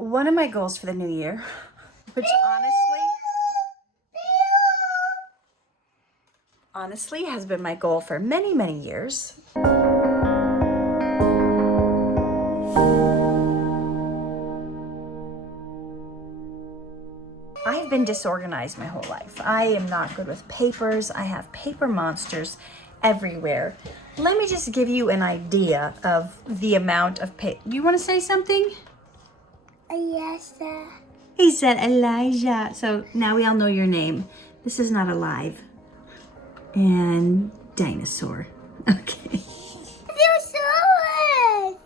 one of my goals for the new year, which honestly has been my goal for many, many years. I've been disorganized my whole life. I am not good with papers. I have paper monsters everywhere. Let me just give you an idea of the amount of paper. You want to say something? Yes, sir. He said Elijah. So now we all know your name. This is not alive. And dinosaur. Okay. Dinosaurus!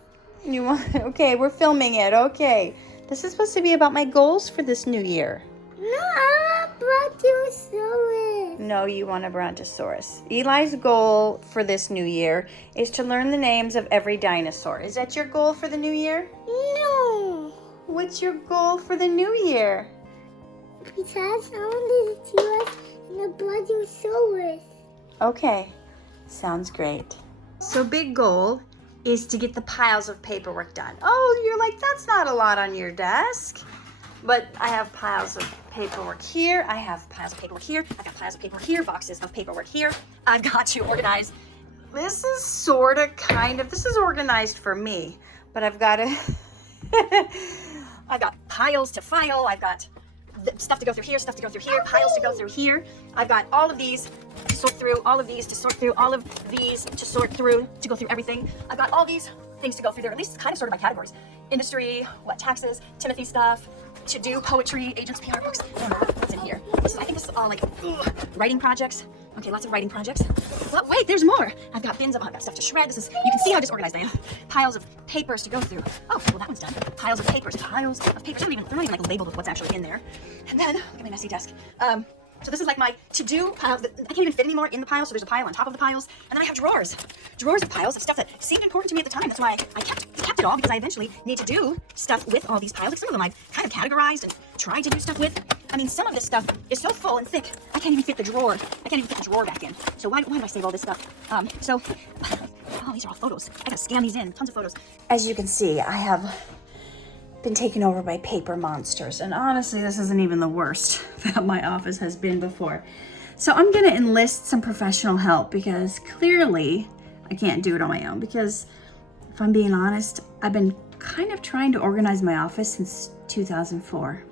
You want? Okay, we're filming it. Okay. This is supposed to be about my goals for this new year. No, I want Brontosaurus. No, you want a Brontosaurus. Eli's goal for this new year is to learn the names of every dinosaur. Is that your goal for the new year? No. What's your goal for the new year? Because I want to see us in the Brontosaurus. Okay, sounds great. So big goal is to get the piles of paperwork done. Oh, you're like, that's not a lot on your desk. But I have piles of paperwork here. I have piles of paperwork here. I've got piles of paperwork here, boxes of paperwork here. I've got to organize. This is sort of this is organized for me, but I've got to, I've got piles to file. I've got stuff to go through here, stuff to go through here, piles to go through here. I've got all of these to sort through, all of these to sort through, all of these to sort through, to go through everything. I've got all these things to go through there, at least kind of sorted by categories. Industry, taxes, Timothy stuff, to do, poetry, agents, PR books. I don't know what's in here. I think this is all like writing projects. Okay, lots of writing projects. But wait, there's more. I've got bins of, I've got stuff to shred. You can see how disorganized I am. Piles of papers to go through. Oh, well, that one's done. Piles of papers. They're not even like labeled with what's actually in there. And then, look at my messy desk. So this is like my to-do pile. I can't even fit anymore in the pile, so there's a pile on top of the piles. And then I have drawers of piles of stuff that seemed important to me at the time. That's why I kept it all, because I eventually need to do stuff with all these piles. Like some of them I've kind of categorized and tried to do stuff with. I mean, some of this stuff is so full and thick, I can't even fit the drawer. Back in. So why do I save all this stuff? Oh, these are all photos. I gotta scan these in, tons of photos. As you can see, I have been taken over by paper monsters, and honestly, this isn't even the worst that my office has been before. So I'm gonna enlist some professional help, because clearly I can't do it on my own. Because if I'm being honest, I've been kind of trying to organize my office since 2004.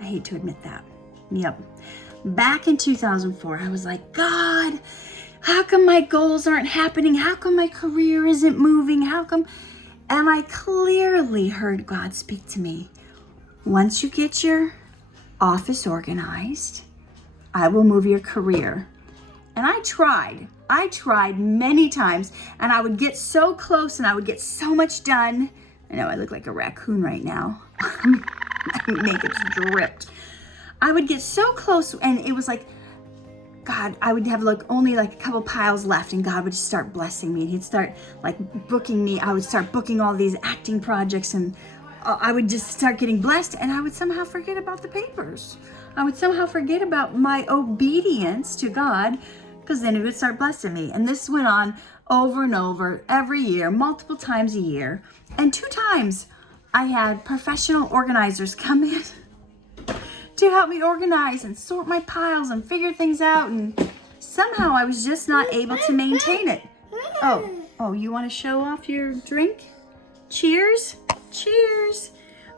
I hate to admit that. Yep. Back in 2004, I was like, God, how come my goals aren't happening? How come my career isn't moving? And I clearly heard God speak to me. Once you get your office organized, I will move your career. And I tried many times, and I would get so close and I would get so much done. I know I look like a raccoon right now. My makeup's dripped. I would get so close, and it was like, God, I would have only a couple piles left, and God would just start blessing me. He'd start booking me. I would start booking all these acting projects, and I would just start getting blessed, and I would somehow forget about the papers. I would somehow forget about my obedience to God, because then He would start blessing me. And this went on over and over every year, multiple times a year. And 2 times I had professional organizers come in to help me organize and sort my piles and figure things out, and somehow I was just not able to maintain it. Oh, you want to show off your drink? Cheers.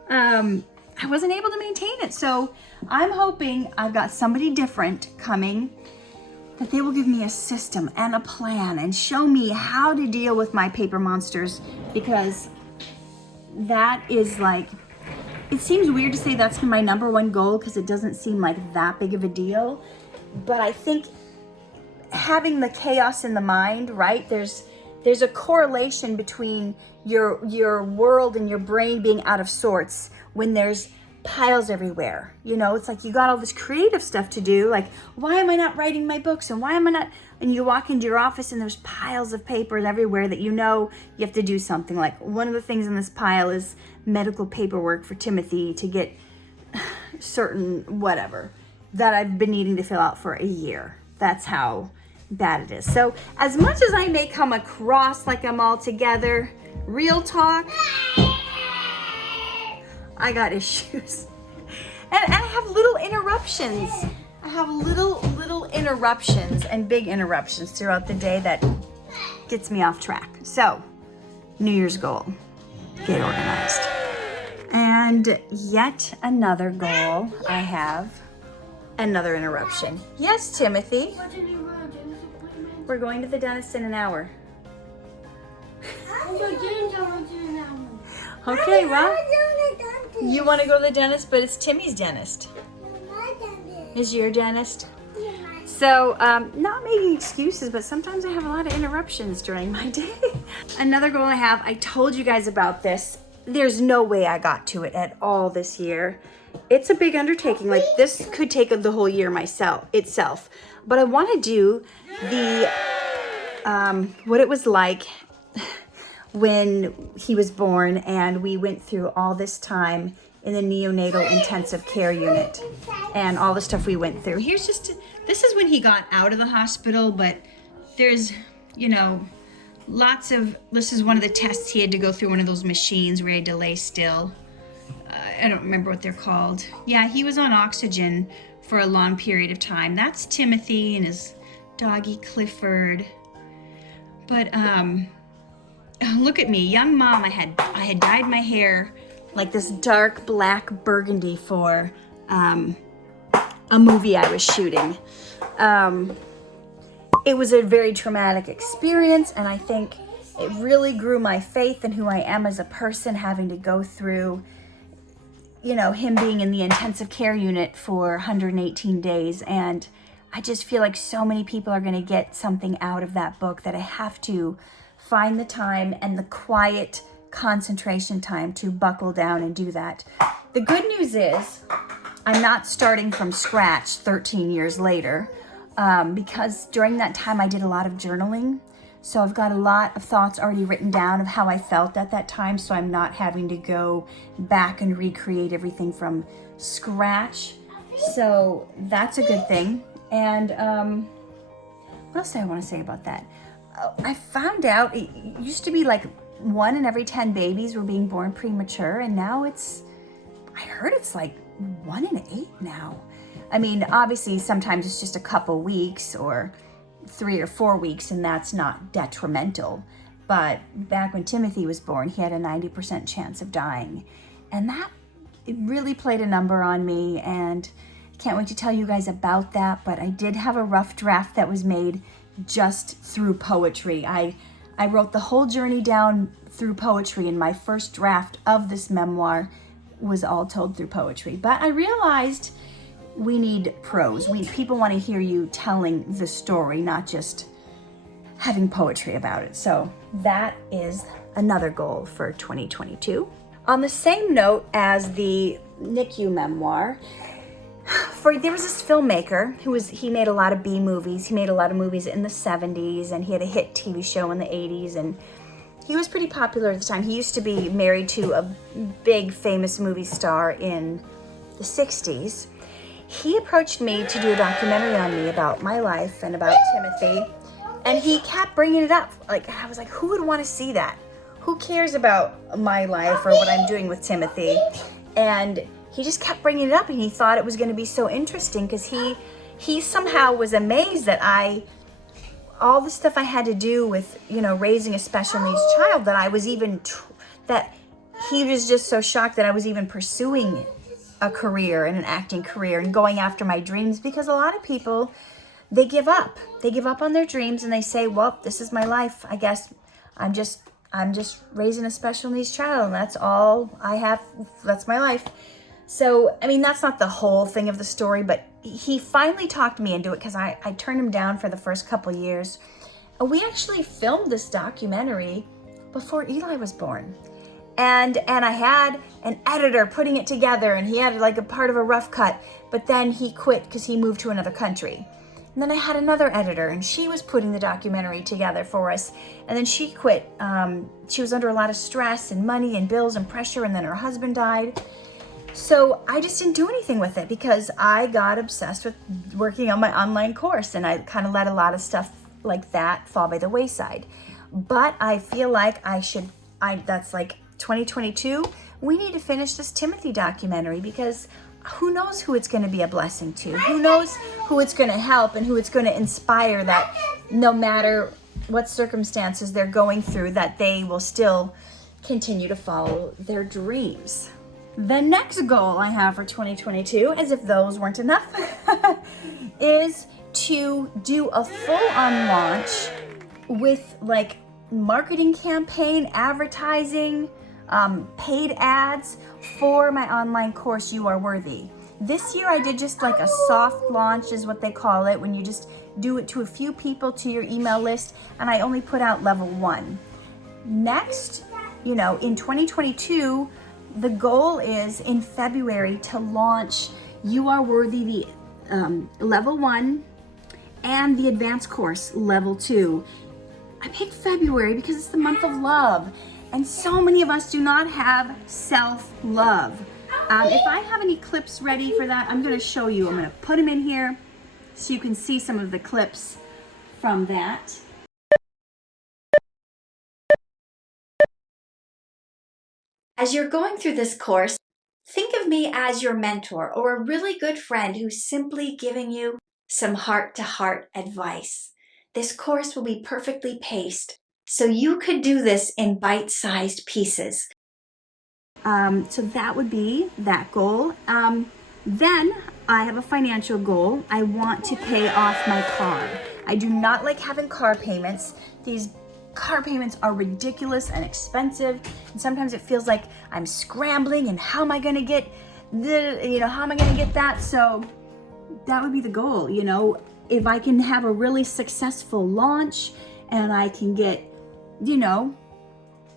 I wasn't able to maintain it, so I'm hoping I've got somebody different coming, that they will give me a system and a plan and show me how to deal with my paper monsters, because that is it seems weird to say that's my number one goal, because it doesn't seem like that big of a deal. But I think having the chaos in the mind, right? There's a correlation between your world and your brain being out of sorts when there's piles everywhere. It's like you got all this creative stuff to do. Like, why am I not writing my books? And why am I not? And you walk into your office and there's piles of papers everywhere that you have to do something. Like, one of the things in this pile is medical paperwork for Timothy to get certain whatever that I've been needing to fill out for a year. That's how bad it is. So as much as I may come across like I'm all together, real talk, I got issues. And I have little interruptions. I have little interruptions and big interruptions throughout the day that gets me off track. So, New Year's goal, get organized. And yet another goal, I have another interruption. Yes, Timothy. What did you want? Dentist appointment? We're going to the dentist in an hour. I'm going to an hour. Okay, well, dentist. you want to go to the dentist, but it's Timmy's dentist. My dentist. Is your dentist? Yeah. So, not making excuses, but sometimes I have a lot of interruptions during my day. Another goal I have, I told you guys about this. There's no way I got to it at all this year. It's a big undertaking. Like, this could take the whole year itself. But I want to do the, what it was like when he was born and we went through all this time in the neonatal intensive care unit and all the stuff we went through. This is when he got out of the hospital, but there's, this is one of the tests he had to go through, one of those machines where he had to lay still. I don't remember what they're called. Yeah, he was on oxygen for a long period of time. That's Timothy and his doggy Clifford. But look at me, young mom. I had dyed my hair like this dark black burgundy for a movie I was shooting. It was a very traumatic experience, and I think it really grew my faith in who I am as a person, having to go through, him being in the intensive care unit for 118 days. And I just feel like so many people are going to get something out of that book that I have to find the time and the quiet concentration time to buckle down and do that. The good news is I'm not starting from scratch 13 years later, because during that time I did a lot of journaling. So I've got a lot of thoughts already written down of how I felt at that time, so I'm not having to go back and recreate everything from scratch. So that's a good thing. And what else do I want to say about that? I found out it used to be like 1 in every 10 babies were being born premature, and now I heard it's like 1 in 8 now. I mean, obviously sometimes it's just a couple weeks or 3 or 4 weeks, and that's not detrimental. But back when Timothy was born, he had a 90% chance of dying. And it really played a number on me, and I can't wait to tell you guys about that. But I did have a rough draft that was made just through poetry. I wrote the whole journey down through poetry, and my first draft of this memoir was all told through poetry. But I realized we need prose. People want to hear you telling the story, not just having poetry about it. So that is another goal for 2022. On the same note as the NICU memoir, there was this filmmaker he made a lot of B movies. He made a lot of movies in the 70s, and he had a hit TV show in the 80s, and he was pretty popular at the time. He used to be married to a big famous movie star in the 60s. He approached me to do a documentary on me about my life and about Timothy, and he kept bringing it up. Like, I was like, who would want to see that? Who cares about my life or what I'm doing with Timothy? And he just kept bringing it up, and he thought it was going to be so interesting because he somehow was amazed that all the stuff I had to do with, raising a special needs child, that he was just so shocked that I was even pursuing a career and an acting career and going after my dreams, because a lot of people, they give up. They give up on their dreams and they say, well, this is my life. I guess I'm just raising a special needs child, and that's all I have. That's my life. So, I mean, that's not the whole thing of the story, but he finally talked me into it because I turned him down for the first couple of years. And we actually filmed this documentary before Eli was born. And I had an editor putting it together, and he had like a part of a rough cut, but then he quit because he moved to another country. And then I had another editor, and she was putting the documentary together for us. And then she quit. She was under a lot of stress and money and bills and pressure, and then her husband died. So I just didn't do anything with it because I got obsessed with working on my online course, and I kind of let a lot of stuff like that fall by the wayside. But I feel like that's like 2022 we need to finish this Timothy documentary, because who knows who it's going to be a blessing to? Who knows who it's going to help and who it's going to inspire, that no matter what circumstances they're going through, that they will still continue to follow their dreams. The next goal I have for 2022, as if those weren't enough, is to do a full-on launch with like marketing campaign, advertising, paid ads for my online course, You Are Worthy. This year I did just like a soft launch is what they call it, when you just do it to a few people to your email list, and I only put out level 1. Next, in 2022, the goal is in February to launch You Are Worthy, the level 1, and the advanced course, level 2. I picked February because it's the month of love, and so many of us do not have self-love. If I have any clips ready for that, I'm going to show you. I'm going to put them in here so you can see some of the clips from that. As you're going through this course, think of me as your mentor or a really good friend who's simply giving you some heart-to-heart advice. This course will be perfectly paced, so you could do this in bite-sized pieces. So that would be that goal. Then I have a financial goal. I want to pay off my car. I do not like having car payments. These car payments are ridiculous and expensive, and sometimes it feels like I'm scrambling and how am I gonna get that? So that would be the goal, if I can have a really successful launch and I can get,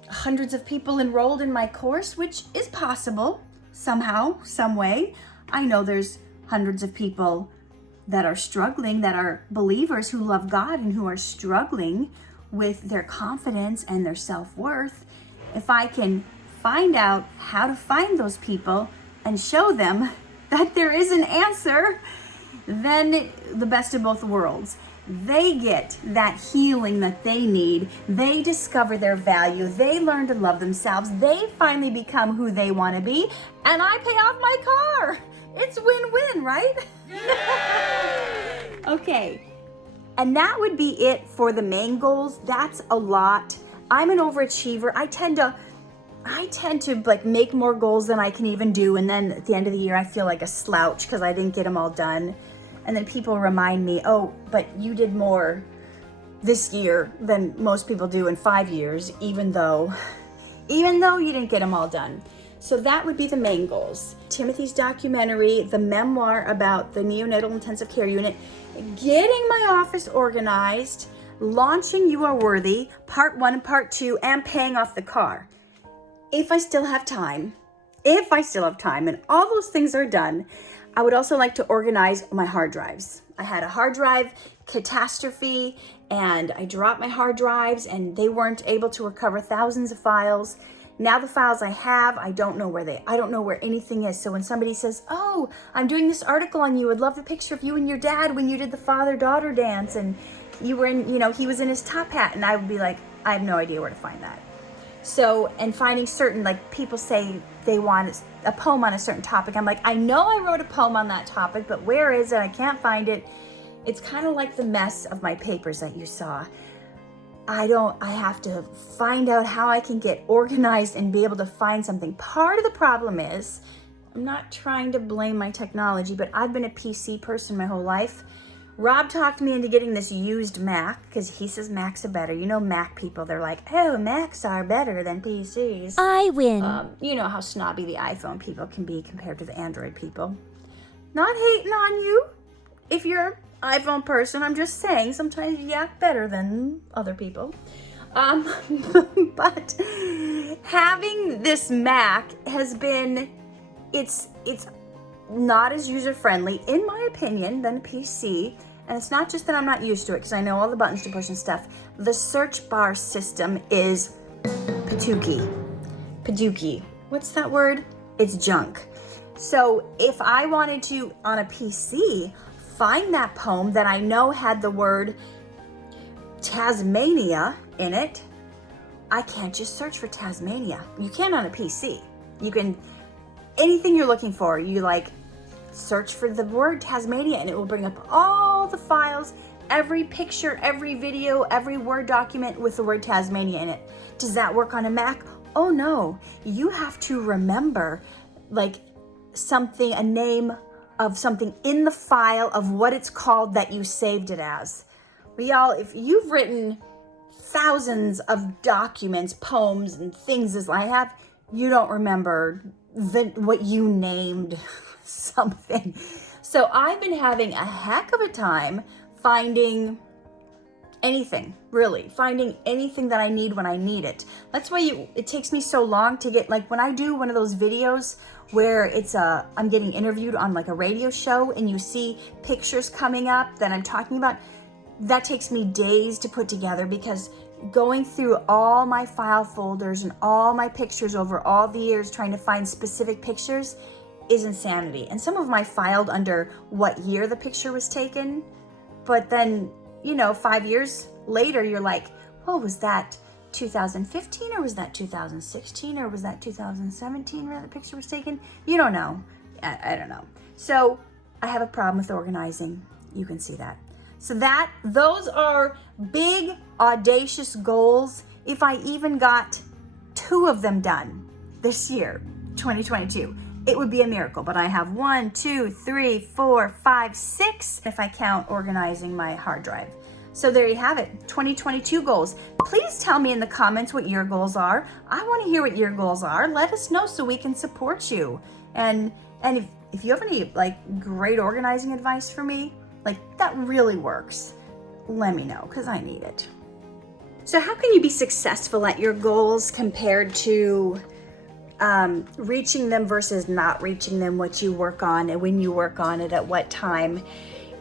hundreds of people enrolled in my course, which is possible somehow, some way. I know there's hundreds of people that are struggling, that are believers who love God and who are struggling with their confidence and their self-worth. If I can find out how to find those people and show them that there is an answer, then the best of both worlds. They get that healing that they need. They discover their value. They learn to love themselves. They finally become who they want to be. And I pay off my car. It's win-win, right? Okay. And that would be it for the main goals. That's a lot. I'm an overachiever. I tend to like make more goals than I can even do. And then at the end of the year, I feel like a slouch because I didn't get them all done. And then people remind me, oh, but you did more this year than most people do in 5 years, even though you didn't get them all done. So that would be the main goals. Timothy's documentary, the memoir about the neonatal intensive care unit, getting my office organized, launching You Are Worthy, part 1 and part 2, and paying off the car. If I still have time, and all those things are done, I would also like to organize my hard drives. I had a hard drive catastrophe and I dropped my hard drives and they weren't able to recover thousands of files. Now the files I have, I don't know where anything is. So when somebody says, oh, I'm doing this article on you, I'd love the picture of you and your dad when you did the father-daughter dance and you were in, he was in his top hat, and I would be like, I have no idea where to find that. So, and finding certain, like people say they want a poem on a certain topic. I'm like, I know I wrote a poem on that topic, but where is it? I can't find it. It's kind of like the mess of my papers that you saw. I have to find out how I can get organized and be able to find something. Part of the problem is, I'm not trying to blame my technology, but I've been a PC person my whole life. Rob talked me into getting this used Mac because he says Macs are better. Mac people, they're like, oh, Macs are better than PCs. I win. You know how snobby the iPhone people can be compared to the Android people. Not hating on you if you're an iPhone person. I'm just saying sometimes you act better than other people. But having this Mac has been, it's not as user-friendly, in my opinion, than a PC. And it's not just that I'm not used to it, because I know all the buttons to push and stuff. The search bar system is Paduki. What's that word? It's junk. So if I wanted to, on a PC, find that poem that I know had the word Tasmania in it, I can't just search for Tasmania. You can on a PC. You can, anything you're looking for, you like search for the word Tasmania and it will bring up all the files, every picture, every video, every Word document with the word Tasmania in it. Does that work on a Mac? Oh no, you have to remember like something, a name of something in the file of what it's called that you saved it as. If you've written thousands of documents, poems, and things as I have, you don't remember what you named something. So I've been having a heck of a time finding anything, really, finding anything that I need when I need it. That's why it takes me so long to get, like when I do one of those videos where it's I'm getting interviewed on like a radio show and you see pictures coming up that I'm talking about, that takes me days to put together, because going through all my file folders and all my pictures over all the years trying to find specific pictures is insanity. And some of them I filed under what year the picture was taken, but then 5 years later you're like, oh, was that 2015 or was that 2016 or was that 2017 where the picture was taken? You don't know. I don't know. So I have a problem with organizing. You can see that. So those are big, audacious goals. If I even got 2 of them done this year, 2022, it would be a miracle. But I have 1, 2, 3, 4, 5, 6, if I count organizing my hard drive. So there you have it, 2022 goals. Please tell me in the comments what your goals are. I want to hear what your goals are. Let us know so we can support you. And if you have any like great organizing advice for me, like that really works, let me know, because I need it. So how can you be successful at your goals compared to reaching them versus not reaching them, what you work on and when you work on it, at what time?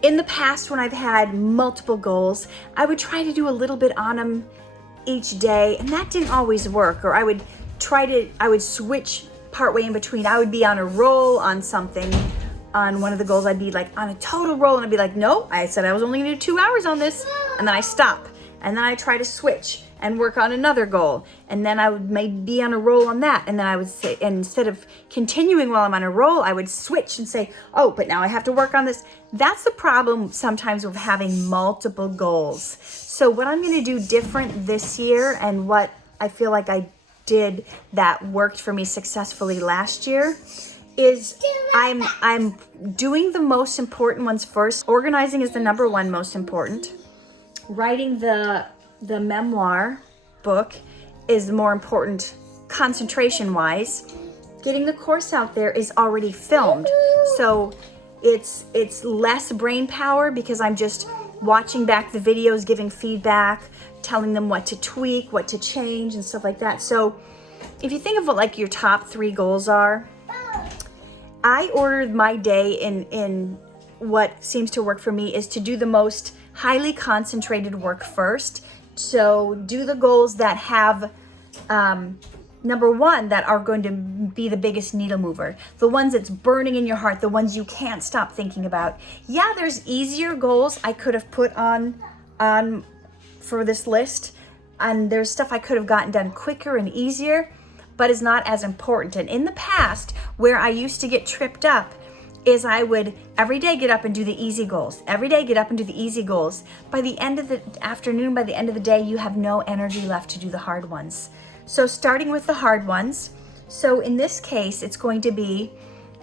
In the past, when I've had multiple goals, I would try to do a little bit on them each day, and that didn't always work. Or I would switch partway in between. I would be on a roll on something. On one of the goals, I'd be like on a total roll, and I'd be like, no, I said I was only gonna do 2 hours on this, and then I stop, and then I try to switch and work on another goal, and then I would maybe be on a roll on that, and then I would say, and instead of continuing while I'm on a roll, I would switch and say, oh, but now I have to work on this. That's the problem sometimes with having multiple goals. So what I'm gonna do different this year, and what I feel like I did that worked for me successfully last year, is I'm doing the most important ones first. Organizing is the number 1 most important. Writing the memoir book is more important concentration wise. Getting the course out there is already filmed, so it's less brain power, because I'm just watching back the videos, giving feedback, telling them what to tweak, what to change, and stuff like that. So if you think of what like your top 3 goals are, I ordered my day in what seems to work for me is to do the most highly concentrated work first. So do the goals that have, number 1, that are going to be the biggest needle mover, the ones that's burning in your heart, the ones you can't stop thinking about. Yeah, there's easier goals I could have put on for this list, and there's stuff I could have gotten done quicker and easier, but is not as important. And in the past, where I used to get tripped up, is I would every day get up and do the easy goals. Every day get up and do the easy goals. By the end of the afternoon, by the end of the day, you have no energy left to do the hard ones. So starting with the hard ones. So in this case, it's going to be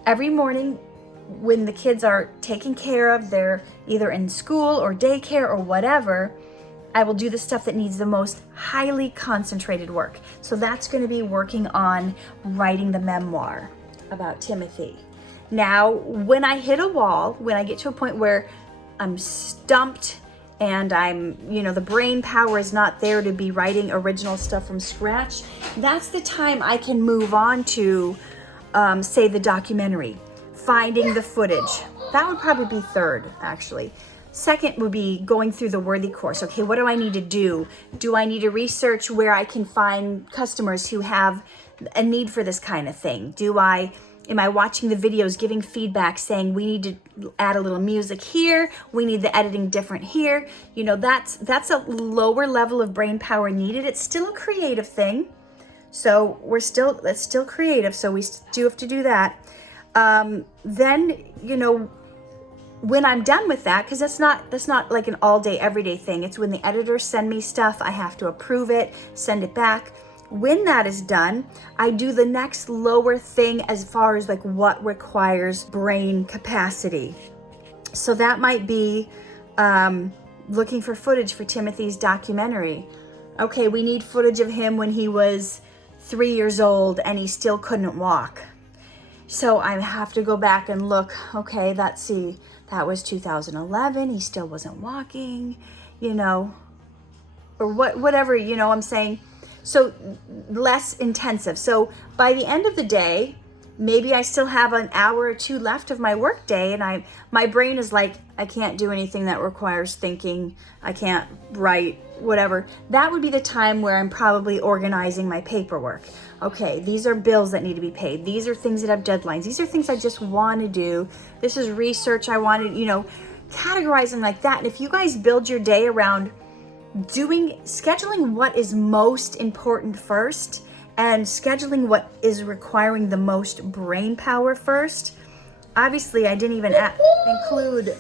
every morning when the kids are taken care of, they're either in school or daycare or whatever, I will do the stuff that needs the most highly concentrated work. So that's going to be working on writing the memoir about Timothy. Now, when I hit a wall, when I get to a point where I'm stumped and the brain power is not there to be writing original stuff from scratch, that's the time I can move on to, say, the documentary, finding the footage. That would probably be 3rd, actually. 2nd would be going through the Worthy course. Okay, what do I need to do? Do I need to research where I can find customers who have a need for this kind of thing? Am I watching the videos, giving feedback, saying we need to add a little music here, we need the editing different here? That's a lower level of brain power needed. It's still a creative thing. So that's still creative. So we do have to do that. Then, you know, when I'm done with that, because that's not like an all day, everyday thing. It's when the editors send me stuff, I have to approve it, send it back. When that is done, I do the next lower thing as far as like what requires brain capacity. So that might be looking for footage for Timothy's documentary. Okay, we need footage of him when he was 3 years old and he still couldn't walk. So I have to go back and look, okay, let's see, that was 2011, he still wasn't walking, you know, or whatever, you know, I'm saying. So less intensive. So by the end of the day, maybe I still have an hour or two left of my work day, and my brain is like, I can't do anything that requires thinking, I can't write, whatever. That would be the time where I'm probably organizing my paperwork. Okay, these are bills that need to be paid. These are things that have deadlines. These are things I just want to do. This is research I wanted, you know, categorizing like that. And if you guys build your day around scheduling what is most important first and scheduling what is requiring the most brain power first. Obviously, I didn't even include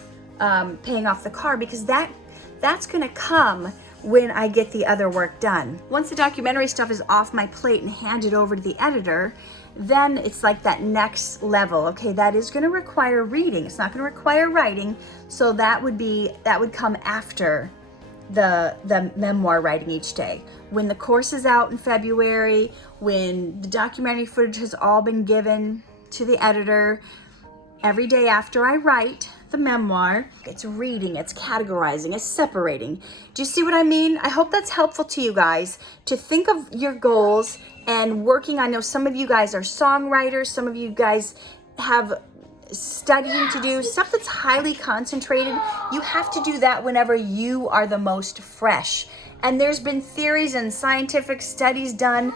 paying off the car, because that's gonna come when I get the other work done. Once the documentary stuff is off my plate and handed over to the editor, then it's like that next level. Okay, that is gonna require reading. It's not gonna require writing. So that would come after the memoir writing each day. When the course is out in February, when the documentary footage has all been given to the editor, every day after I write the memoir, it's reading, it's categorizing, it's separating. Do you see what I mean? I hope that's helpful to you guys to think of your goals and working. I know some of you guys are songwriters, some of you guys have studying to do, stuff that's highly concentrated. You have to do that whenever you are the most fresh. And there's been theories and scientific studies done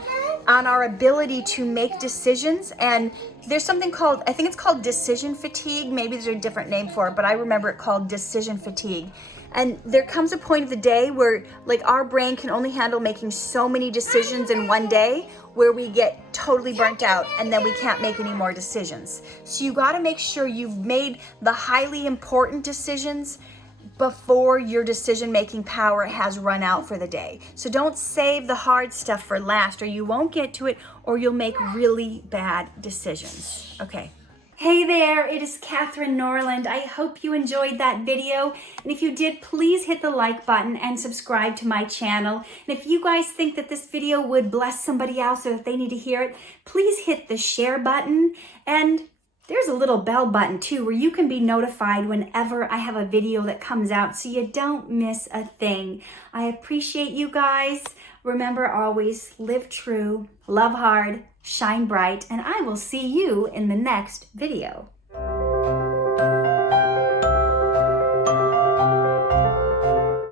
on our ability to make decisions. And there's something called, I think it's called decision fatigue. Maybe there's a different name for it, but I remember it called decision fatigue. And there comes a point of the day where like our brain can only handle making so many decisions in one day, where we get totally burnt out and then we can't make any more decisions. So you got to make sure you've made the highly important decisions before your decision-making power has run out for the day. So don't save the hard stuff for last, or you won't get to it, or you'll make really bad decisions. Okay. Hey there, it is Katherine Norland. I hope you enjoyed that video. And if you did, please hit the like button and subscribe to my channel. And if you guys think that this video would bless somebody else or that they need to hear it, please hit the share button. And there's a little bell button too, where you can be notified whenever I have a video that comes out so you don't miss a thing. I appreciate you guys. Remember, always live true, love hard, shine bright, and I will see you in the next video.